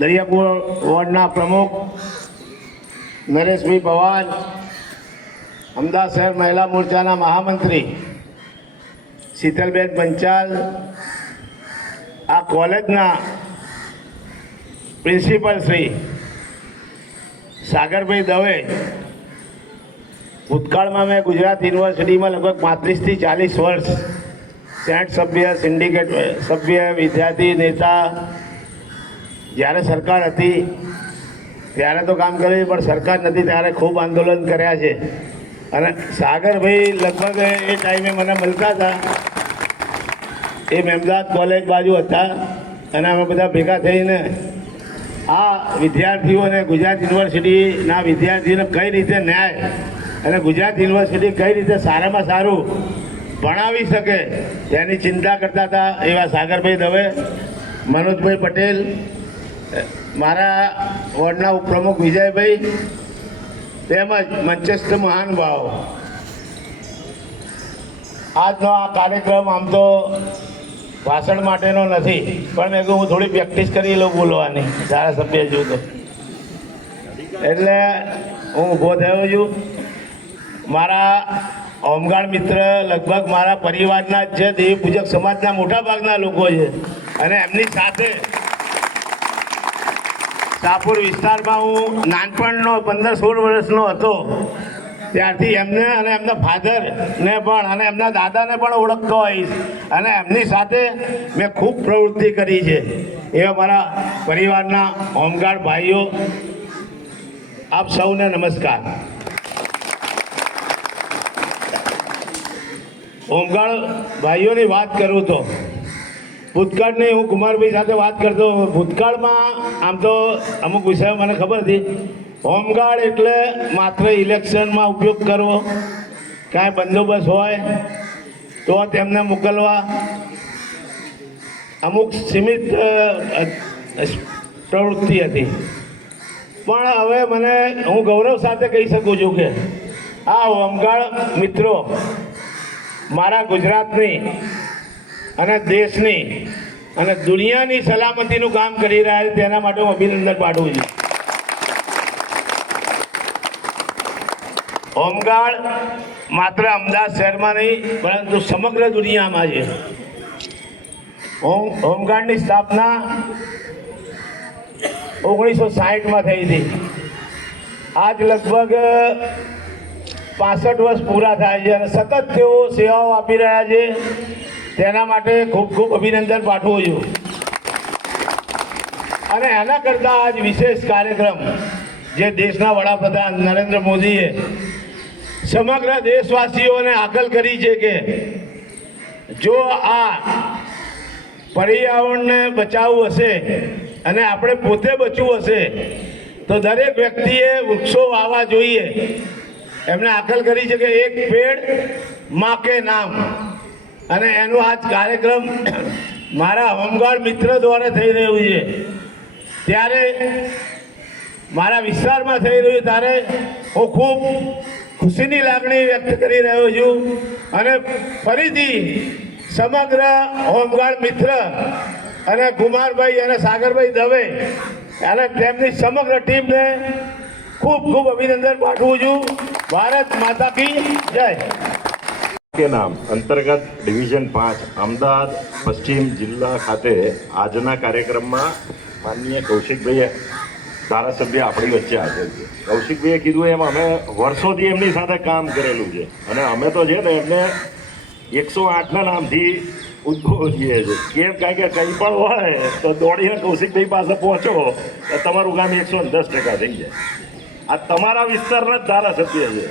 દરિયાપુર વોર્ડના પ્રમુખ નરેશભાઈ પવાર, અમદાવાદ શહેર મહિલા મોરચાના મહામંત્રી શીતલબેન પંચાલ, આ કોલેજના પ્રિન્સિપલ શ્રી સાગરભાઈ દવે, ભૂતકાળમાં મેં ગુજરાત યુનિવર્સિટીમાં લગભગ 35થી 40 વર્ષ સેનેટ સભ્ય, સિન્ડિકેટ સભ્ય, વિદ્યાર્થી નેતા, જ્યારે સરકાર હતી ત્યારે તો કામ કર્યું, પણ સરકાર નથી ત્યારે ખૂબ આંદોલન કર્યા છે. અને સાગરભાઈ લગભગ એ ટાઈમે મને મળતા હતા, એ મેમદાદ કોલેજ બાજુ હતા, અને અમે બધા ભેગા થઈને આ વિદ્યાર્થીઓને ગુજરાત યુનિવર્સિટીના વિદ્યાર્થીઓને કઈ રીતે ન્યાય અને ગુજરાત યુનિવર્સિટી કઈ રીતે સારામાં સારું ભણાવી શકે તેની ચિંતા કરતા હતા. એવા સાગરભાઈ દવે, મનોજભાઈ પટેલ, મારા વોર્ડના ઉપપ્રમુખ વિજયભાઈ, તેમજ મંચસ્થ મહાનુભાવો. આજનો આ કાર્યક્રમ આમ તો ભાષણ માટેનો નથી, પણ મેં કહ્યું હું થોડી પ્રેક્ટિસ કરી લઉં બોલવાની, ધારાસભ્ય છું તો, એટલે હું ઊભો થયો છું. મારા હોમગાર્ડ મિત્ર લગભગ મારા પરિવારના જ છે, દેવી પૂજક સમાજના મોટાભાગના લોકો છે, અને એમની સાથે શાહપુર વિસ્તારમાં હું નાનપણનો 15-16 વર્ષનો હતો ત્યારથી એમને અને એમના ફાધરને પણ અને એમના દાદાને પણ ઓળખતો હોઈશ, અને એમની સાથે મેં ખૂબ પ્રવૃત્તિ કરી છે. એવા મારા પરિવારના હોમગાર્ડ ભાઈઓ, આપ સૌને નમસ્કાર. હોમગાર્ડ ભાઈઓની વાત કરું તો ભૂતકાળની હું કુમારભાઈ સાથે વાત કરતો. ભૂતકાળમાં આમ તો અમુક વિષયો મને ખબર હતી. હોમગાર્ડ એટલે માત્ર ઇલેક્શનમાં ઉપયોગ કરવો, કાંઈ બંદોબસ્ત હોય તો તેમને મોકલવા, અમુક સીમિત પ્રવૃત્તિ હતી. પણ હવે હું ગૌરવ સાથે કહી શકું છું કે આ હોમગાર્ડ મિત્રો મારા ગુજરાતની અને દેશની અને દુનિયાની સલામતીનું કામ કરી રહ્યા છે, તેના માટે હું અભિનંદન પાઠવું છું. હોમગાર્ડ માત્ર અમદાવાદ શહેરમાં નહીં પરંતુ સમગ્ર દુનિયામાં છે. હોમગાર્ડની સ્થાપના 1960માં થઈ હતી. આજ લગભગ 65 વર્ષ પૂરા થાય છે, અને સતત તેઓ સેવાઓ આપી રહ્યા છે. તેના માટે ખૂબ ખૂબ અભિનંદન પાઠવું છું. અને એના કરતાં આજ વિશેષ કાર્યક્રમ જે દેશના વડાપ્રધાન નરેન્દ્ર મોદીએ સમગ્ર દેશવાસીઓને આકલ કરી છે કે જો આ પર્યાવરણને બચાવવું હશે અને આપણે પોતે બચવું હશે તો દરેક વ્યક્તિએ વૃક્ષો વાવવા જોઈએ. એમને આકલ કરી છે કે એક પેડ માં કે નામ, અને એનો આજ કાર્યક્રમ મારા હોમગાર્ડ મિત્ર દ્વારા થઈ રહ્યું છે. ત્યારે મારા વિસ્તારમાં થઈ રહ્યું ત્યારે હું ખૂબ ખુશીની લાગણી વ્યક્ત કરી રહ્યો છું. અને ફરીથી સમગ્ર હોમગાર્ડ મિત્ર અને કુમારભાઈ અને સાગરભાઈ દવે અને તેમની સમગ્ર ટીમને ખૂબ ખૂબ અભિનંદન પાઠવું છું. ભારત માતા કી જય. કે નામ અંતર્ગત ડિવિઝન 5 અમદાવાદ પશ્ચિમ જિલ્લા ખાતે આજના કાર્યક્રમમાં માનનીય કૌશિકભાઈ ધારાસભ્ય આપણી વચ્ચે હાજર છે. કૌશિકભાઈએ કીધું એમ અમે વર્ષોથી એમની સાથે કામ કરેલું છે, અને અમે તો છે ને એમને 108ના નામથી ઉદ્ભવીએ છીએ. કેમ? કારણ કે કંઈ પણ હોય તો દોડીને કૌશિકભાઈ પાસે પહોંચો તો તમારું કામ 110% થઈ જાય. આ તમારા વિસ્તારના જ ધારાસભ્ય છે,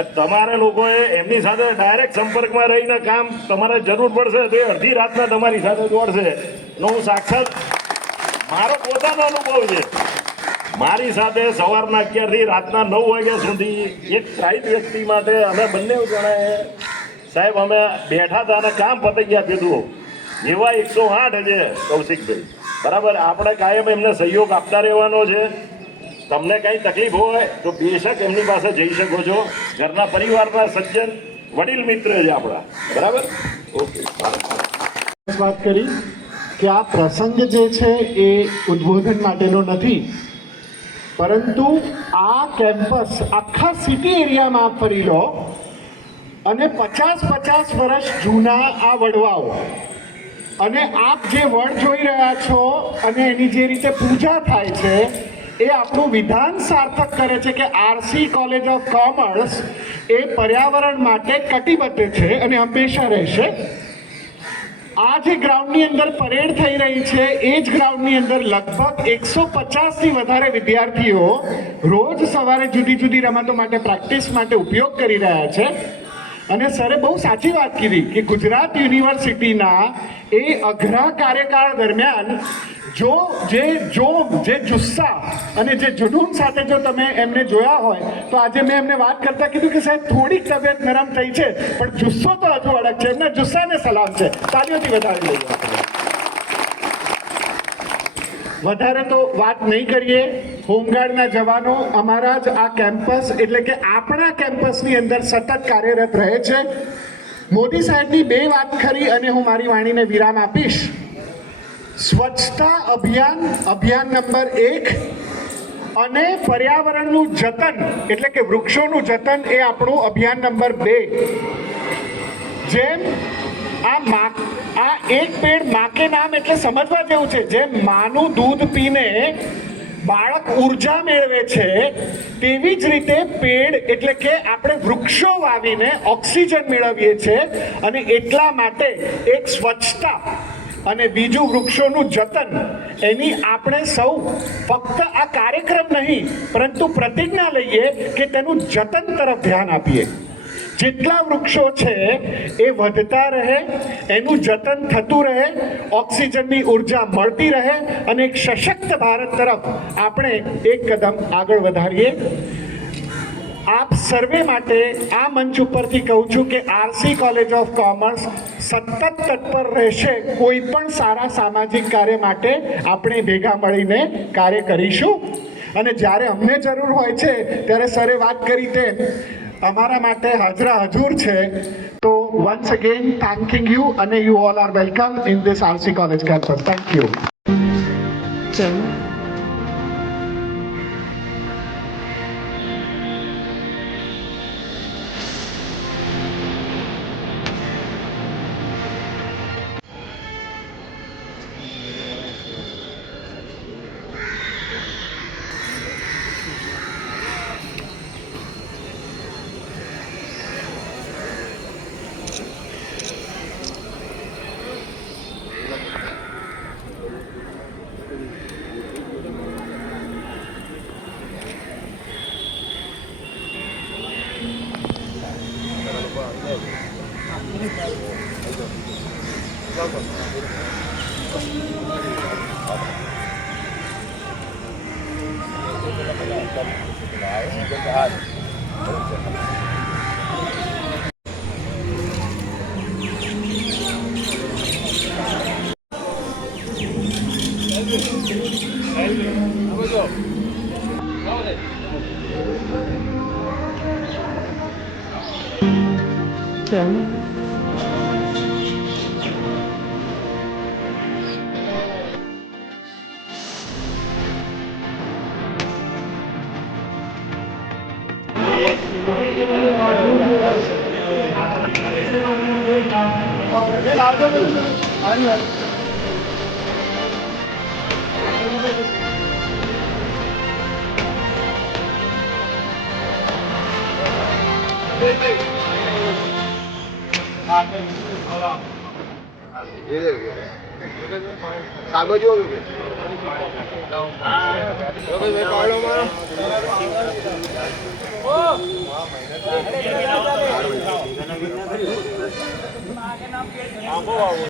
એટલે તમારે લોકોએ એમની સાથે ડાયરેક્ટ સંપર્કમાં રહીને કામ તમારે જરૂર પડશે તો એ અડધી રાતના તમારી સાથે દોડશે. હું સાક્ષાત મારો પોતાનો અનુભવ છે. મારી સાથે સવારના 11થી રાતના 9 વાગ્યા સુધી એક સાહિત્ય વ્યક્તિ માટે અમે બંને જણાએ સાહેબ અમે બેઠા હતા અને કામ પતી ગયા કીધું. એવા 108 છે કૌશિકભાઈ, બરાબર. આપણે કાયમ એમને સહયોગ આપતા રહેવાનો છે. તમને કંઈ તકલીફ હોય તો બેશક એમની પાસે જઈ શકો છો. ઘરના પરિવારના સજ્જન વડીલ મિત્ર છે આપણા, બરાબર. ઓકે, વાત કરી કે આ પ્રસંગ જે છે એ ઉદ્બોધન માટેનો નથી, પરંતુ આ કેમ્પસ આખા સિટી એરિયામાં આપ ફરી લો અને 50 વર્ષ જૂના આ વડવાઓ અને આપ જે વડ જોઈ રહ્યા છો અને એની જે રીતે પૂજા થાય છે એ આપણું વિધાન સાર્થક કરે છે કે આરસી કોલેજ ઓફ કોમર્સ એ પર્યાવરણ માટે કટિબદ્ધ છે અને હંમેશા રહેશે. આ જે ગ્રાઉન્ડની અંદર પરેડ થઈ રહી છે એ જ ગ્રાઉન્ડની અંદર લગભગ 150થી વધારે વિદ્યાર્થીઓ રોજ સવારે જુદી જુદી રમતો માટે પ્રેક્ટિસ માટે ઉપયોગ કરી રહ્યા છે. અને સરે બહુ સાચી વાત કીધી કે ગુજરાત યુનિવર્સિટીના એ અઘરા કાર્યકાળ દરમિયાન જે જુસ્સા અને જે જુનૂન સાથે જો તમે એમને જોયા હોય તો આજે મેં એમને વાત કરતા કીધું કે સાહેબ થોડીક તબિયત નરમ થઈ છે પણ જુસ્સો તો હજુ અડગ છે. એમના જુસ્સાને સલામ છે, તાળીઓથી વધારી લઈએ. વધારે તો વાત નહીં કરીએ. હોમગાર્ડના જવાનો અમારા જ આ કેમ્પસ એટલે કે આપણા કેમ્પસની અંદર સતત કાર્યરત રહે છે. મોદી સાહેબની 2 વાત ખરી અને હું મારી વાણીને વિરામ આપીશ. સ્વચ્છતા અભિયાન નંબર 1 અને પર્યાવરણનું જતન એટલે કે વૃક્ષોનું જતન એ આપણું અભિયાન નંબર 2. જેમ આ એક પેડ માં કે નામ એટલે સમજવા જેવું છે. જેમ માનું દૂધ પીને બાળક ઉર્જા મેળવે છે તેવી જ રીતે પેડ એટલે કે આપણે વૃક્ષો વાવીને ઓક્સિજન મેળવીએ છીએ. અને એટલા માટે એક સ્વચ્છતા અને બીજું વૃક્ષોનું જતન એની આપણે સૌ ફક્ત આ કાર્યક્રમ નહીં પરંતુ પ્રતિજ્ઞા લઈએ કે તેનું જતન તરફ ધ્યાન આપીએ. જેટલા વૃક્ષો છે એ વધતા રહે, એનું જતન થતું રહે, ઓક્સિજનની ઉર્જા મળતી રહે અને એક સશક્ત ભારત તરફ આપણે એક કદમ આગળ વધારીએ. આપ સર્વે માટે આ મંચ ઉપરથી કહું છું કે આરસી કોલેજ ઓફ કોમર્સ સતત તત્પર રહેશે. કોઈ પણ સારા સામાજિક કાર્ય માટે આપણે ભેગા મળીને કાર્ય કરીશું. અને જ્યારે અમને જરૂર હોય છે ત્યારે સરે વાત કરી તેમ અમારા માટે હાજરા હજુર છે. તો વન્સ અગેન થેન્કિંગ યુ અને you all are welcome in this RC college campus. Thank you. આવો